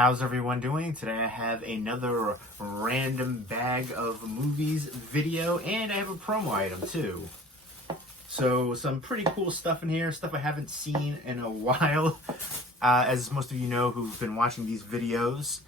How's everyone doing? Today I have another random bag of movies video, and I have a promo item too. So some pretty cool stuff in here, stuff I haven't seen in a while. As most of you know who've been watching these videos,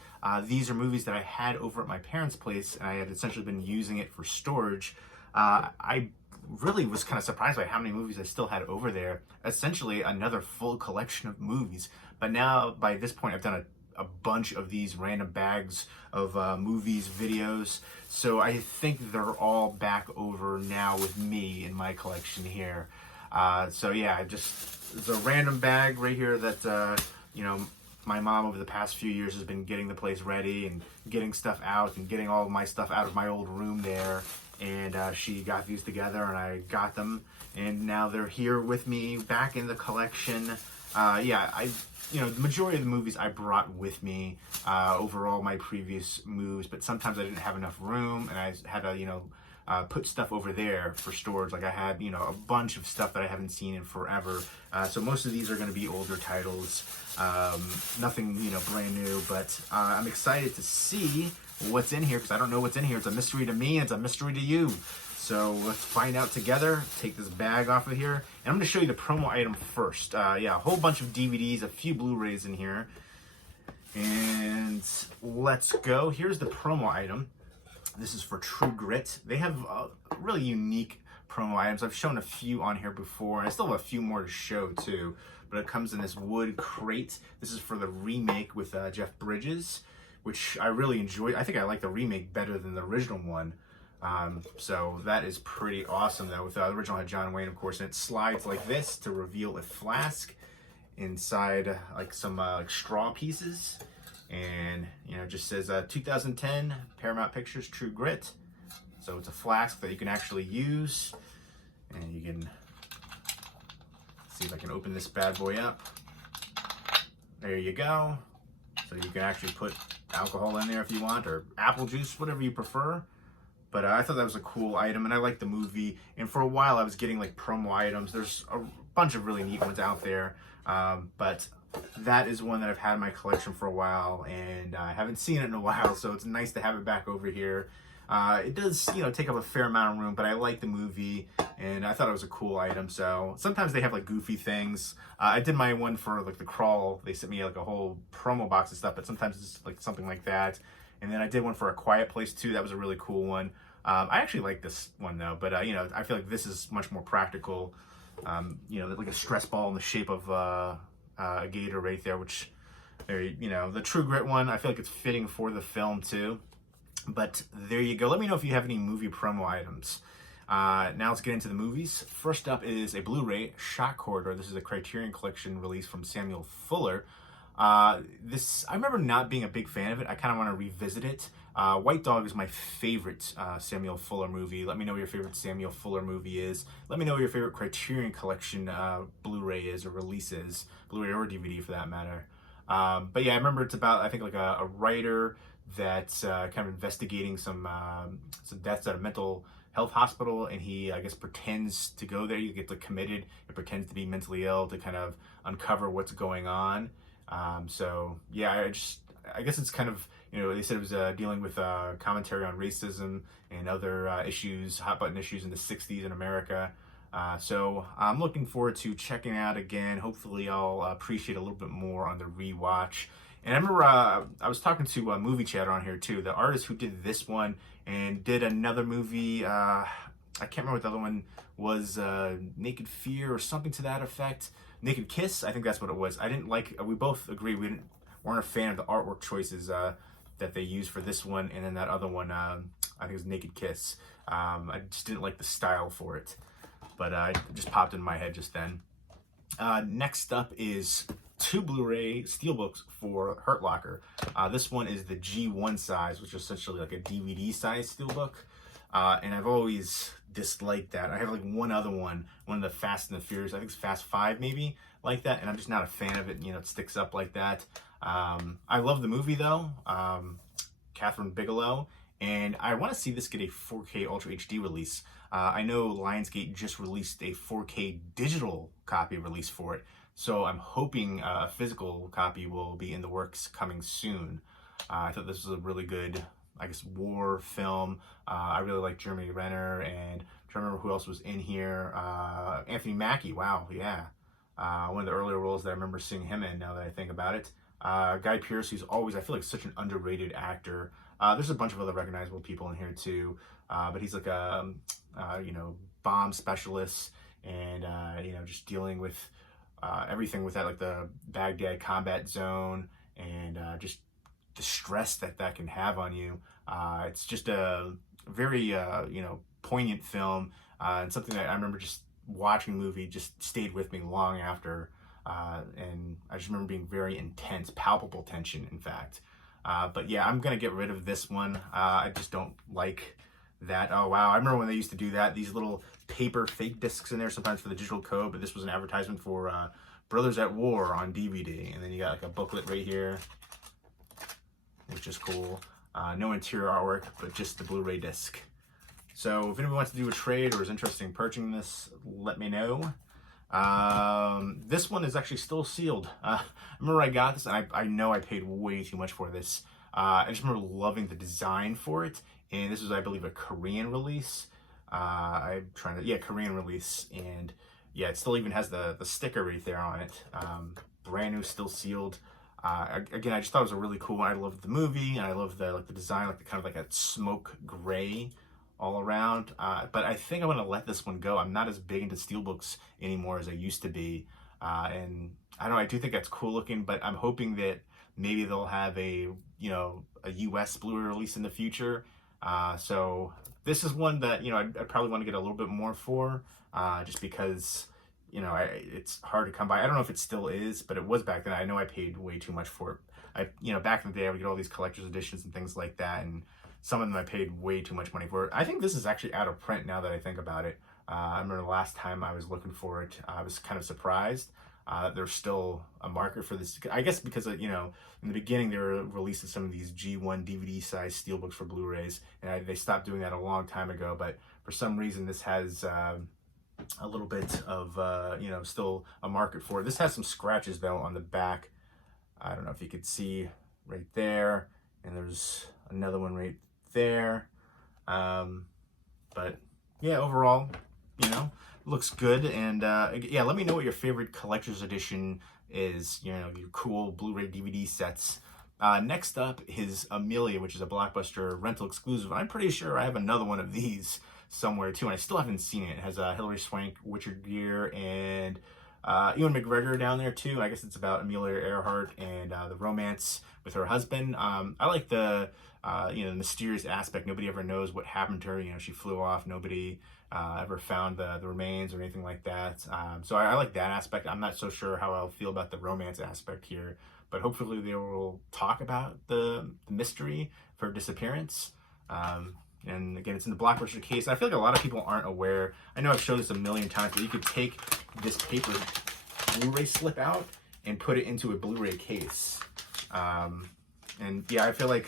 these are movies that I had over at my parents' place, and I had essentially been using it for storage. I really was kind of surprised by how many movies I still had over there. Essentially another full collection of movies. But now, by this point, I've done a bunch of these random bags of movies, videos. So I think they're all back over now with me in my collection here. So yeah, it's a random bag right here that, my mom over the past few years has been getting the place ready and getting stuff out and getting all of my stuff out of my old room there. And she got these together and I got them. And now they're here with me back in the collection. The majority of the movies I brought with me over all my previous moves, but sometimes I didn't have enough room and I had to, put stuff over there for storage. Like I had, a bunch of stuff that I haven't seen in forever. So most of these are going to be older titles, nothing, brand new, but I'm excited to see what's in here because I don't know what's in here. It's a mystery to me and it's a mystery to you. So let's find out together. Take this bag off of here. And I'm going to show you the promo item first. A whole bunch of DVDs, a few Blu-rays in here. And let's go. Here's the promo item. This is for True Grit. They have really unique promo items. I've shown a few on here before. And I still have a few more to show too. But it comes in this wood crate. This is for the remake with Jeff Bridges, which I really enjoyed. I think I like the remake better than the original one. So that is pretty awesome though. With the original had John Wayne, of course, and it slides like this to reveal a flask inside like some like straw pieces. And, it just says 2010 Paramount Pictures True Grit. So it's a flask that you can actually use. And you can see if I can open this bad boy up. There you go. So you can actually put alcohol in there if you want, or apple juice, whatever you prefer. But I thought that was a cool item, and I liked the movie. And for a while, I was getting like promo items. There's a bunch of really neat ones out there. But that is one that I've had in my collection for a while, and I haven't seen it in a while, so it's nice to have it back over here. It does, take up a fair amount of room, but I like the movie, and I thought it was a cool item. So sometimes they have like goofy things. I did my one for like The Crawl. They sent me like a whole promo box and stuff, but sometimes it's like something like that. And then I did one for A Quiet Place too. That was a really cool one. I actually like this one though, but I feel like this is much more practical. Like a stress ball in the shape of a gator right there, which, the True Grit one, I feel like it's fitting for the film too. But there you go. Let me know if you have any movie promo items. Now let's get into the movies. First up is a Blu-ray, Shock Corridor. This is a Criterion Collection release from Samuel Fuller. I remember not being a big fan of it. I kind of want to revisit it. White Dog is my favorite Samuel Fuller movie. Let me know what your favorite Samuel Fuller movie is. Let me know what your favorite Criterion Collection Blu-ray is, or release is, Blu-ray or DVD for that matter. But yeah, I remember it's about, I think, like a writer that's kind of investigating some deaths at a mental health hospital, and he, I guess, pretends to go there. You get committed and pretends to be mentally ill to kind of uncover what's going on. So yeah, I guess it's kind of, they said it was dealing with commentary on racism and other issues, hot button issues in the 60s in America. So I'm looking forward to checking it out again. Hopefully I'll appreciate a little bit more on the rewatch. And I remember I was talking to Movie Chatter on here too, the artist who did this one and did another movie. I can't remember what the other one was, Naked Fear or something to that effect. Naked Kiss, I think that's what it was. I didn't like, we both agree weren't a fan of the artwork choices that they used for this one, and then that other one, I think it was Naked Kiss. I just didn't like the style for it, but it just popped in my head just then. Next up is two Blu-ray Steelbooks for Hurt Locker. This one is the G1 size, which is essentially like a DVD size Steelbook. And I've always disliked that. I have like one other one of the Fast and the Furious, I think it's Fast 5 maybe, like that, and I'm just not a fan of it. It sticks up like that. I love the movie though, Catherine Bigelow, and I want to see this get a 4K Ultra HD release. I know Lionsgate just released a 4K digital copy release for it, So I'm hoping a physical copy will be in the works coming soon. I thought this was a really good, I guess, war film. I really like Jeremy Renner, and I'm trying to remember who else was in here. Anthony Mackie, wow, yeah. One of the earlier roles that I remember seeing him in, now that I think about it. Guy Pearce, who's always, I feel like, such an underrated actor. There's a bunch of other recognizable people in here too, but he's like a, bomb specialist, and, just dealing with everything with that, like the Baghdad combat zone, and just the stress that can have on you. It's just a very, poignant film, and something that I remember just watching the movie just stayed with me long after, and I just remember being very intense, palpable tension, in fact. But yeah, I'm gonna get rid of this one. I just don't like that. Oh wow, I remember when they used to do that, these little paper fake discs in there sometimes for the digital code, but this was an advertisement for Brothers at War on DVD, and then you got like a booklet right here, which is cool. No interior artwork, but just the Blu-ray disc. So if anyone wants to do a trade or is interested in purchasing this, let me know. This one is actually still sealed. I remember I got this, and I know I paid way too much for this. I just remember loving the design for it, and this was, I believe, a Korean release. Korean release, and yeah, it still even has the sticker right there on it. Brand new, still sealed. Again, I just thought it was a really cool one. I loved the movie, and I loved the design, like the kind of like a smoke gray all around. But I think I'm gonna let this one go. I'm not as big into Steelbooks anymore as I used to be, and I don't know. I do think that's cool looking, but I'm hoping that maybe they'll have a US Blu-ray release in the future. So this is one that I'd probably want to get a little bit more for, just because it's hard to come by. I don't know if it still is, but it was back then. I know I paid way too much for it. Back in the day, I would get all these collector's editions and things like that, and some of them I paid way too much money for. I think this is actually out of print now that I think about it. I remember the last time I was looking for it, I was kind of surprised that there's still a market for this. I guess because in the beginning they were releasing some of these G1 DVD size Steelbooks for Blu-rays, and they stopped doing that a long time ago. But for some reason, this has a little bit of still a market for it. This has some scratches though on the back. I don't know if you could see right there, and there's another one right there. But yeah, overall, looks good. And yeah, let me know what your favorite collector's edition is, your cool Blu-ray DVD sets. Next up is Amelia, which is a Blockbuster rental exclusive. I'm pretty sure I have another one of these somewhere too, and I still haven't seen it. It has Hilary Swank, Richard Gere, and Ewan McGregor down there too. I guess it's about Amelia Earhart and the romance with her husband. I like the mysterious aspect. Nobody ever knows what happened to her. She flew off. Nobody ever found the remains or anything like that. So I like that aspect. I'm not so sure how I'll feel about the romance aspect here, but hopefully they will talk about the mystery for her disappearance. And again, it's in the Blockbuster case. I feel like a lot of people aren't aware. I know I've showed this a million times, but you could take this paper Blu-ray slip out and put it into a Blu-ray case. And yeah, I feel like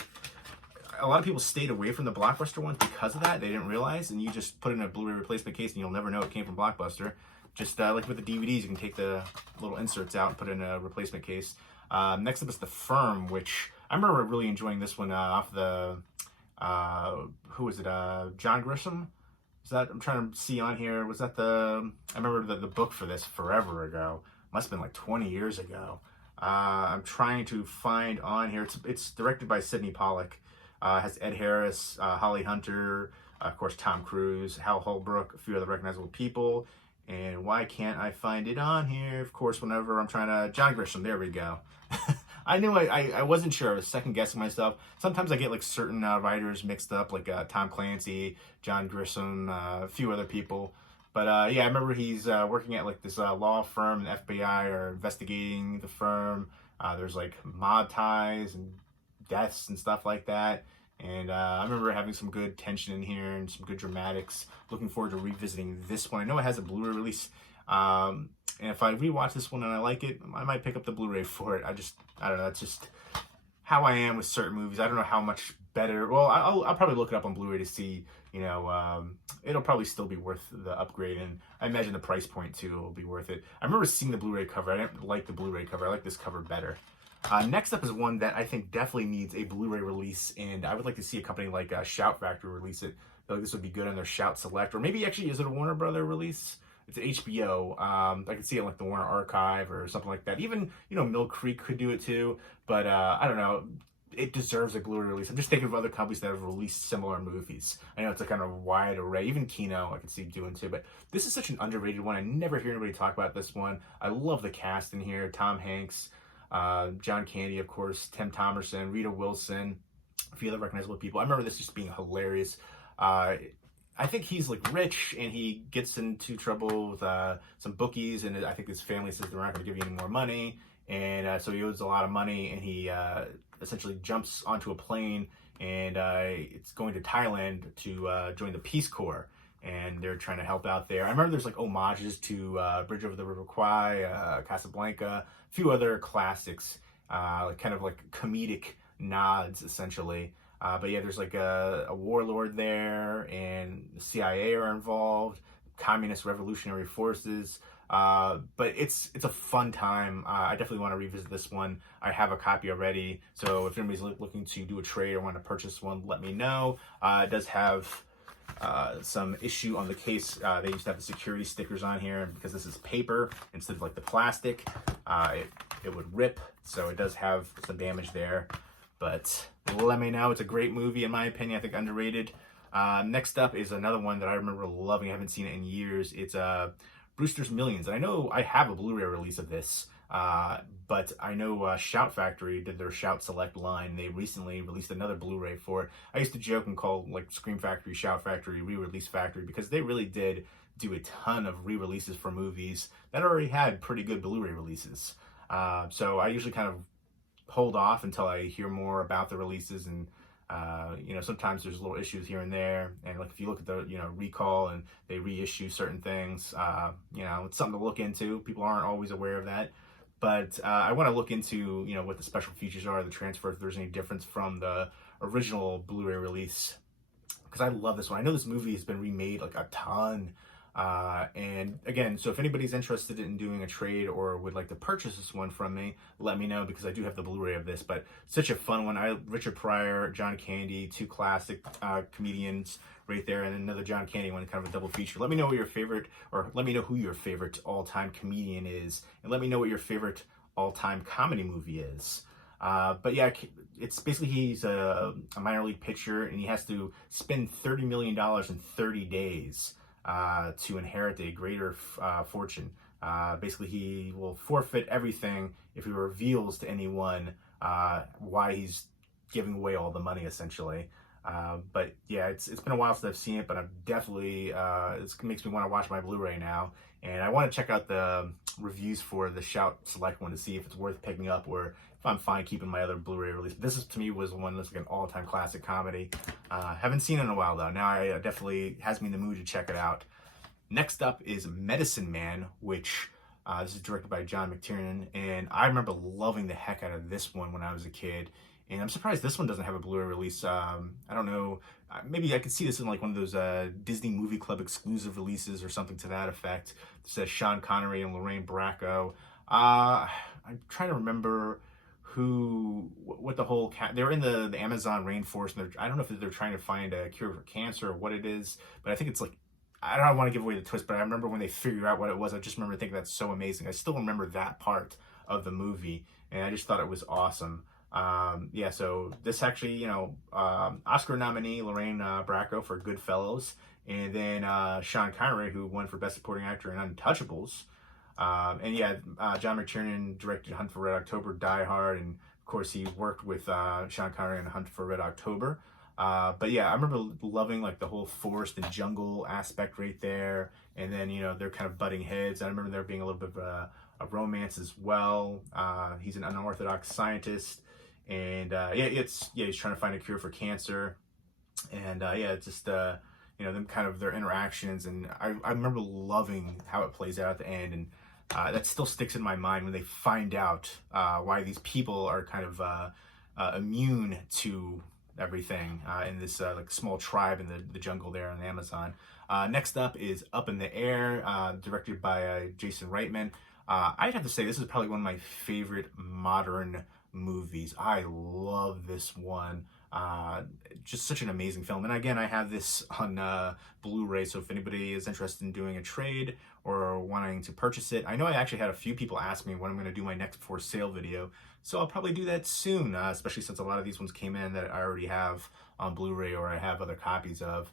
a lot of people stayed away from the Blockbuster ones because of that. They didn't realize, and you just put it in a Blu-ray replacement case and you'll never know it came from Blockbuster. Just like with the DVDs, you can take the little inserts out and put it in a replacement case. Next up is The Firm, which I remember really enjoying this one off the, who was it, John Grisham? Is that, I'm trying to see on here, was that I remember the book for this forever ago. Must have been like 20 years ago. I'm trying to find on here, it's directed by Sidney Pollack. Has Ed Harris, Holly Hunter, of course Tom Cruise, Hal Holbrook, a few other recognizable people. And why can't I find it on here? Of course, whenever I'm trying to, John Grisham, there we go. I knew I wasn't sure. I was second guessing myself. Sometimes I get like certain writers mixed up, like Tom Clancy, John Grisham, a few other people. But yeah, I remember he's working at like this law firm, and the FBI are investigating the firm. There's like mob ties and deaths and stuff like that. And I remember having some good tension in here and some good dramatics. Looking forward to revisiting this one. I know it has a Blu-ray release. And if I rewatch this one and I like it, I might pick up the Blu-ray for it. I don't know. It's just, how I am with certain movies. I don't know how much better. Well, I'll probably look it up on Blu-ray to see. It'll probably still be worth the upgrade, and I imagine the price point too will be worth it. I remember seeing the Blu-ray cover. I didn't like the Blu-ray cover. I like this cover better. Next up is one that I think definitely needs a Blu-ray release, and I would like to see a company like Shout Factory release it. I feel like this would be good on their Shout Select, or maybe actually is it a Warner Brother release? It's HBO. I could see it like the Warner Archive or something like that. Even Mill Creek could do it too, but I don't know. It deserves a Blu-ray release. I'm just thinking of other companies that have released similar movies. I know it's a kind of wide array. Even Kino, I could see doing too. But this is such an underrated one. I never hear anybody talk about this one. I love the cast in here. Tom Hanks, John Candy, of course, Tim Thomerson, Rita Wilson, a few other recognizable people. I remember this just being hilarious. I think he's like rich and he gets into trouble with some bookies, and I think his family says they're not going to give you any more money. And so he owes a lot of money, and he essentially jumps onto a plane, and it's going to Thailand to join the Peace Corps, and they're trying to help out there. I remember there's like homages to Bridge Over the River Kwai, Casablanca, a few other classics, kind of like comedic nods essentially. But yeah, there's like a warlord there, and the CIA are involved, communist revolutionary forces. But it's a fun time. I definitely want to revisit this one. I have a copy already, so if anybody's looking to do a trade or want to purchase one, let me know. It does have some issue on the case. They used to have the security stickers on here, and because this is paper instead of like the plastic, it would rip, so it does have some damage there. But let me know. It's a great movie in my opinion. I think underrated. Next up is another one that I remember loving. I haven't seen it in years. It's Brewster's Millions. And I know I have a Blu-ray release of this, but I know Shout Factory did their Shout Select line. They recently released another Blu-ray for it. I used to joke and call like Scream Factory, Shout Factory, Re-Release Factory, because they really did do a ton of re-releases for movies that already had pretty good Blu-ray releases. So I usually kind of hold off until I hear more about the releases, and sometimes there's little issues here and there, and like if you look at the recall and they reissue certain things, it's something to look into. People aren't always aware of that, but I want to look into what the special features are, the transfer, if there's any difference from the original Blu-ray release, because I love this one. I know this movie has been remade like a ton. And again, so if anybody's interested in doing a trade or would like to purchase this one from me, let me know, because I do have the Blu-ray of this. But such a fun one. Richard Pryor, John Candy, two classic comedians right there, and another John Candy one, kind of a double feature. Let me know what your favorite, or let me know who your favorite all-time comedian is, and let me know what your favorite all-time comedy movie is. But yeah, it's basically he's a minor league pitcher, and he has to spend $30 million in 30 days to inherit a greater fortune. Basically, he will forfeit everything if he reveals to anyone why he's giving away all the money, essentially. But yeah, it's been a while since I've seen it, but I'm definitely, it makes me want to watch my Blu-ray now. And I want to check out the reviews for the Shout Select one to see if it's worth picking up, or if I'm fine keeping my other Blu-ray release. This is, to me, was one that's like an all-time classic comedy. Haven't seen it in a while though. Now I definitely has me in the mood to check it out. Next up is Medicine Man, which this is directed by John McTiernan, and I remember loving the heck out of this one when I was a kid. And I'm surprised this one doesn't have a Blu-ray release. I don't know. Maybe I could see this in like one of those Disney Movie Club exclusive releases or something to that effect. It says Sean Connery and Lorraine Bracco. I'm trying to remember what the whole they're in the Amazon rainforest, and I don't know if they're trying to find a cure for cancer or what it is, but I think it's like, I don't want to give away the twist, but I remember when they figure out what it was, I just remember thinking that's so amazing. I still remember that part of the movie, and I just thought it was awesome. Yeah, so this actually, Oscar nominee Lorraine Bracco for Goodfellas, and then Sean Connery, who won for Best Supporting Actor in Untouchables. And yeah, John McTiernan directed Hunt for Red October, Die Hard, and of course he worked with Sean Connery in Hunt for Red October. But yeah, I remember loving like the whole forest and jungle aspect right there, and then they're kind of butting heads. I remember there being a little bit of a romance as well. He's an unorthodox scientist, and he's trying to find a cure for cancer, and it's just them kind of their interactions, and I remember loving how it plays out at the end, and that still sticks in my mind when they find out why these people are kind of immune to everything in this like small tribe in the jungle there in the Amazon. Next up is Up in the Air, directed by Jason Reitman. I'd have to say this is probably one of my favorite modern movies. I love this one. Just such an amazing film. And again, I have this on Blu-ray, so if anybody is interested in doing a trade or wanting to purchase it, I know I actually had a few people ask me when I'm going to do my next for sale video, so I'll probably do that soon, especially since a lot of these ones came in that I already have on Blu-ray or I have other copies of.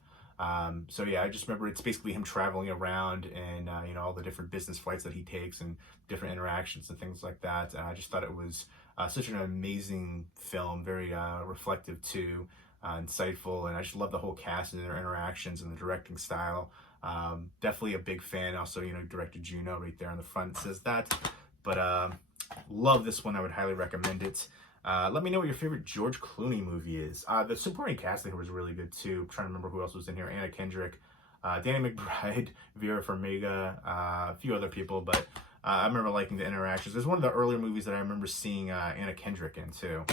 So yeah, I just remember it's basically him traveling around and you know, all the different business flights that he takes and different interactions and things like that. And I just thought it was such an amazing film, very reflective too, insightful, and I just love the whole cast and their interactions and the directing style. Definitely a big fan. Also, you know, directed Juno right there on the front says that. But love this one. I would highly recommend it. Let me know what your favorite George Clooney movie is. The supporting cast here was really good too. I'm trying to remember who else was in here. Anna Kendrick, Danny McBride, Vera Farmiga, a few other people, but I remember liking the interactions. There's one of the earlier movies that I remember seeing Anna Kendrick in too.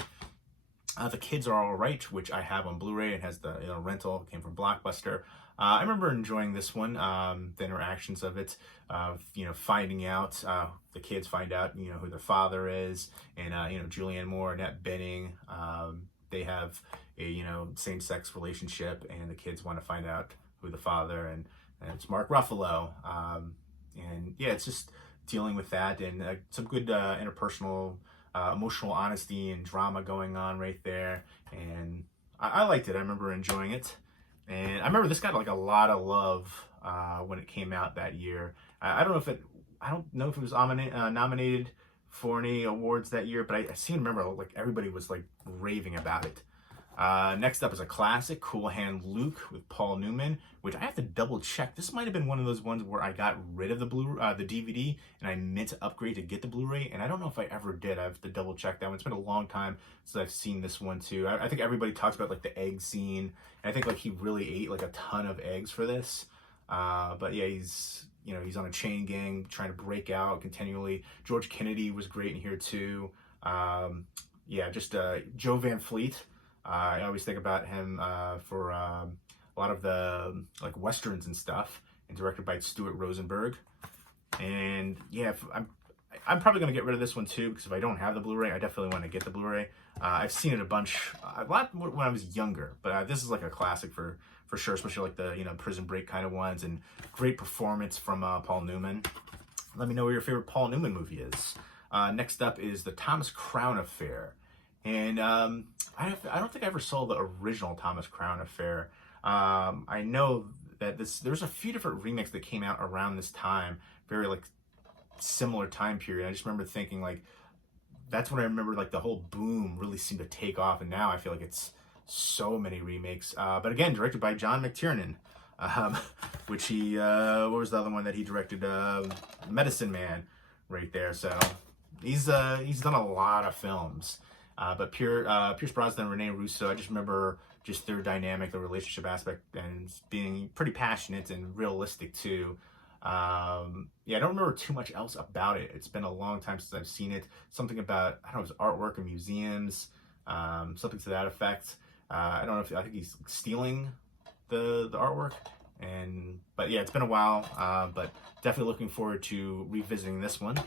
The Kids Are All Right, which I have on Blu-ray. It has the rental, it came from Blockbuster. I remember enjoying this one, the interactions of it, finding out, the kids find out, who their father is, and, Julianne Moore, Annette Bening, they have a, same-sex relationship, and the kids want to find out who the father, and it's Mark Ruffalo. And yeah, it's just dealing with that, and some good interpersonal, emotional honesty and drama going on right there, and I liked it. I remember enjoying it. And I remember this got like a lot of love when it came out that year. I don't know if it was nominated for any awards that year, but I seem to remember like everybody was like raving about it. Next up is a classic, Cool Hand Luke with Paul Newman, which I have to double check. This might have been one of those ones where I got rid of the DVD and I meant to upgrade to get the Blu-ray, and I don't know if I ever did. I have to double check that one. It's been a long time since I've seen this one too. I think everybody talks about like the egg scene, and I think like he really ate like a ton of eggs for this. But yeah, he's on a chain gang trying to break out continually. George Kennedy was great in here too. Joe Van Fleet. I always think about him for a lot of the like westerns and stuff, and directed by Stuart Rosenberg. And yeah, I'm probably gonna get rid of this one too, because if I don't have the Blu-ray, I definitely want to get the Blu-ray. I've seen it a lot when I was younger, but this is like a classic for sure, especially like the Prison Break kind of ones, and great performance from Paul Newman. Let me know what your favorite Paul Newman movie is. Next up is The Thomas Crown Affair. And I don't think I ever saw the original Thomas Crown Affair. I know that there's a few different remakes that came out around this time, very like similar time period. I just remember thinking like, that's when I remember like the whole boom really seemed to take off, and now I feel like it's so many remakes. But again, directed by John McTiernan, which he, what was the other one that he directed? Medicine Man, right there. So he's done a lot of films. But Pierce Brosnan and Rene Russo, I just remember just their dynamic, the relationship aspect, and being pretty passionate and realistic too. I don't remember too much else about it. It's been a long time since I've seen it. Something about, I don't know, it was artwork in museums, something to that effect. I think he's stealing the artwork. But yeah, it's been a while, but definitely looking forward to revisiting this one.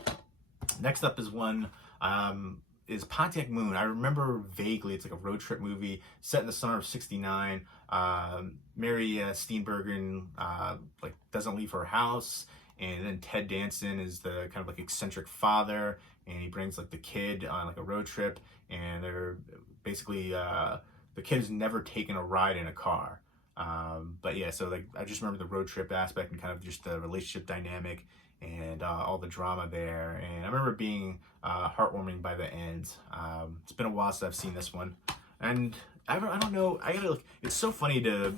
Next up is one, is Pontiac Moon. I remember vaguely, it's like a road trip movie set in the summer of '69. Mary Steenburgen doesn't leave her house, and then Ted Danson is the kind of like eccentric father, and he brings like the kid on like a road trip, and they're basically the kid has never taken a ride in a car. But yeah, so like I just remember the road trip aspect and kind of just the relationship dynamic and all the drama there, and I remember being heartwarming by the end. It's been a while since I've seen this one, and I don't know. I gotta look. It's so funny to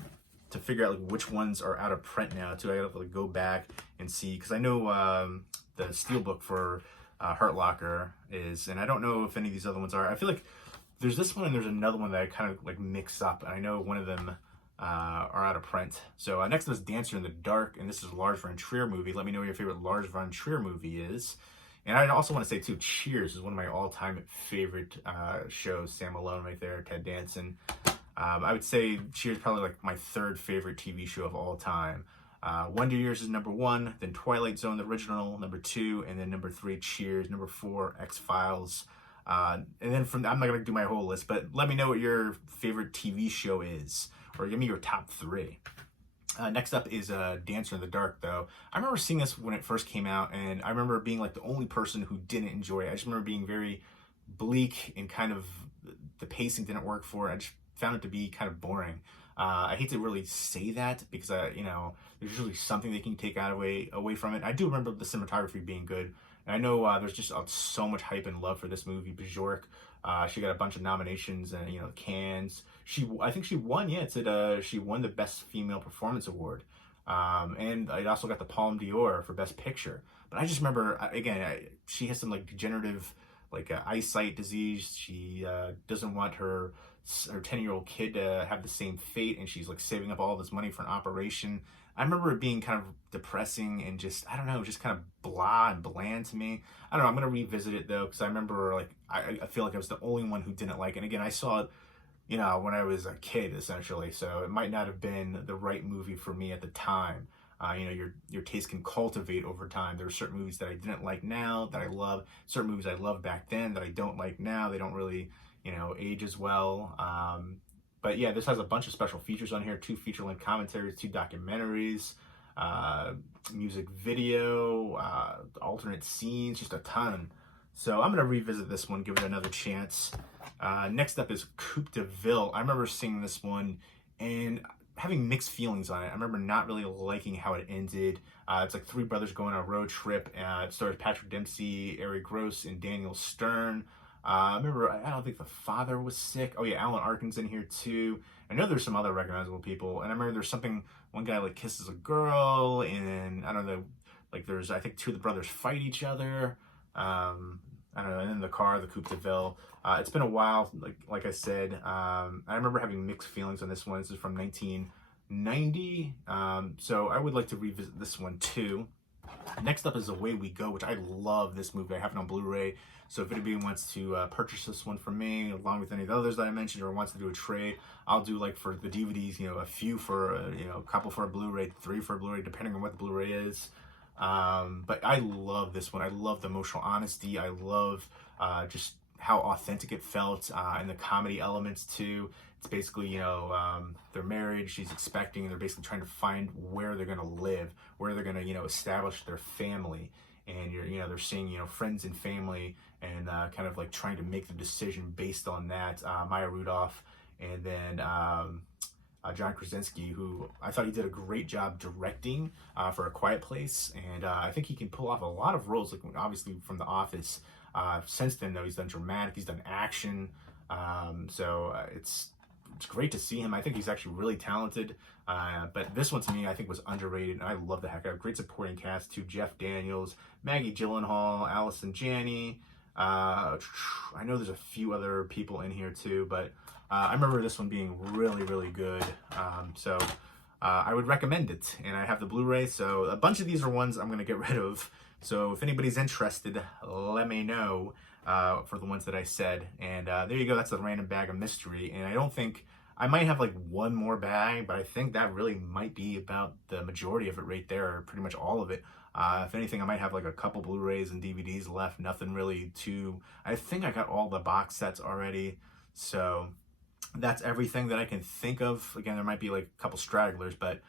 figure out like which ones are out of print now too. I gotta like go back and see, because I know the Steelbook for Hurt Locker is, and I don't know if any of these other ones are. I feel like there's this one and there's another one that I kind of like mix up, and I know one of them are out of print. So next is Dancer in the Dark, and this is a Lars von Trier movie. Let me know what your favorite Lars von Trier movie is. And I also want to say too, Cheers is one of my all-time favorite shows. Sam Malone right there, Ted Danson. I would say Cheers is probably like my third favorite TV show of all time. Wonder Years is number 1, then Twilight Zone, the original, number 2, and then number 3, Cheers, number 4, X-Files. And then I'm not going to do my whole list, but let me know what your favorite TV show is, or give me your top 3. Next up is Dancer in the Dark, though. I remember seeing this when it first came out, and I remember being like the only person who didn't enjoy it. I just remember being very bleak and kind of the pacing didn't work for it. I just found it to be kind of boring. I hate to really say that because, there's usually something they can take away from it. I do remember the cinematography being good. And I know there's just so much hype and love for this movie. Bjork, she got a bunch of nominations and, Cannes. I think she won, she won the Best Female Performance Award. And it also got the Palme d'Or for Best Picture. But I just remember, she has some like degenerative eyesight disease. She doesn't want her 10-year-old kid to have the same fate, and she's like saving up all this money for an operation. I remember it being kind of depressing and just, I don't know, just kind of blah and bland to me. I don't know, I'm going to revisit it though, because I remember I feel like I was the only one who didn't like it. And again, I saw it, when I was a kid essentially, so it might not have been the right movie for me at the time. Your taste can cultivate over time. There are certain movies that I didn't like now that I love, certain movies I loved back then that I don't like now. They don't really, age as well. But yeah, this has a bunch of special features on here, 2 feature-length commentaries, 2 documentaries, music video, alternate scenes, just a ton. So I'm going to revisit this one, give it another chance. Next up is Coupe de Ville. I remember seeing this one and having mixed feelings on it. I remember not really liking how it ended. It's like 3 brothers going on a road trip. It stars Patrick Dempsey, Eric Gross, and Daniel Stern. I remember, I don't think the father was sick. Oh yeah, Alan Arkin's in here too. I know there's some other recognizable people. And I remember there's one guy kisses a girl, and then, I don't know, there's, I think 2 of the brothers fight each other. I don't know, and then the car, the Coupe de Ville. It's been a while, like I said. I remember having mixed feelings on this one. This is from 1990. So I would like to revisit this one too. Next up is Away We Go, which I love this movie. I have it on Blu-ray. So if anybody wants to purchase this one from me, along with any of the others that I mentioned, or wants to do a trade, I'll do for the DVDs, a few for, a couple for a Blu-ray, 3 for a Blu-ray, depending on what the Blu-ray is. But I love this one. I love the emotional honesty. I love just how authentic it felt, and the comedy elements too. It's basically, they're married, she's expecting, and they're basically trying to find where they're going to live, where they're going to, establish their family. And they're seeing, friends and family, and kind of trying to make the decision based on that. Maya Rudolph, and then John Krasinski, who I thought he did a great job directing for A Quiet Place, and I think he can pull off a lot of roles, obviously from The Office. Since then, though, he's done dramatic, he's done action, so it's great to see him. I think he's actually really talented, but this one to me I think was underrated, and I love the heck out of it. Great supporting cast too: Jeff Daniels, Maggie Gyllenhaal, Allison Janney. I know there's a few other people in here too, but I remember this one being really, really good. So I would recommend it, and I have the Blu-ray, so a bunch of these are ones I'm going to get rid of. So if anybody's interested, let me know for the ones that I said. And there you go. That's a random bag of mystery. And I don't think, I might have one more bag, but I think that really might be about the majority of it right there, or pretty much all of it. If anything, I might have a couple Blu-rays and DVDs left. Nothing really too, I think I got all the box sets already. So that's everything that I can think of. Again, there might be a couple stragglers, but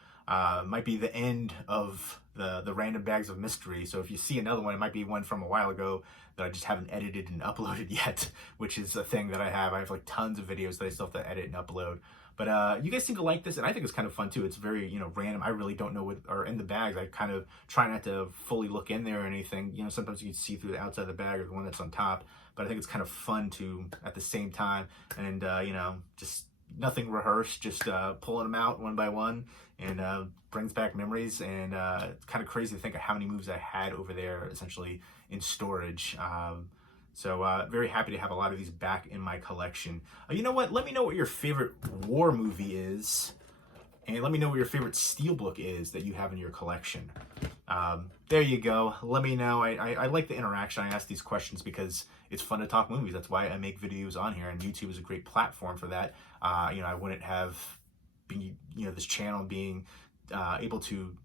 might be the end of the random bags of mystery. So if you see another one, it might be one from a while ago that I just haven't edited and uploaded yet, which is a thing that I have. I have tons of videos that I still have to edit and upload. But you guys seem to like this, and I think it's kind of fun too. It's very, random. I really don't know what are in the bags. I kind of try not to fully look in there or anything. Sometimes you can see through the outside of the bag or the one that's on top. But I think it's kind of fun to, at the same time, and just nothing rehearsed, just pulling them out one by one, and brings back memories. And it's kind of crazy to think of how many movies I had over there essentially in storage. So very happy to have a lot of these back in my collection. You know what? Let me know what your favorite war movie is. And let me know what your favorite Steelbook is that you have in your collection. There you go. Let me know. I like the interaction. I ask these questions because it's fun to talk movies. That's why I make videos on here, and YouTube is a great platform for that. I wouldn't have this channel being able to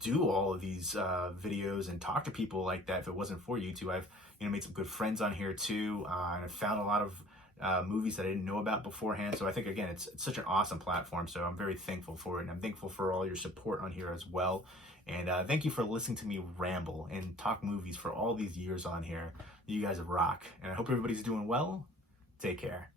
do all of these videos and talk to people like that if it wasn't for YouTube. I've made some good friends on here too, and I've found a lot of movies that I didn't know about beforehand. So I think, again, it's such an awesome platform. So I'm very thankful for it, and I'm thankful for all your support on here as well. And thank you for listening to me ramble and talk movies for all these years on here. You guys rock, and I hope everybody's doing well. Take care.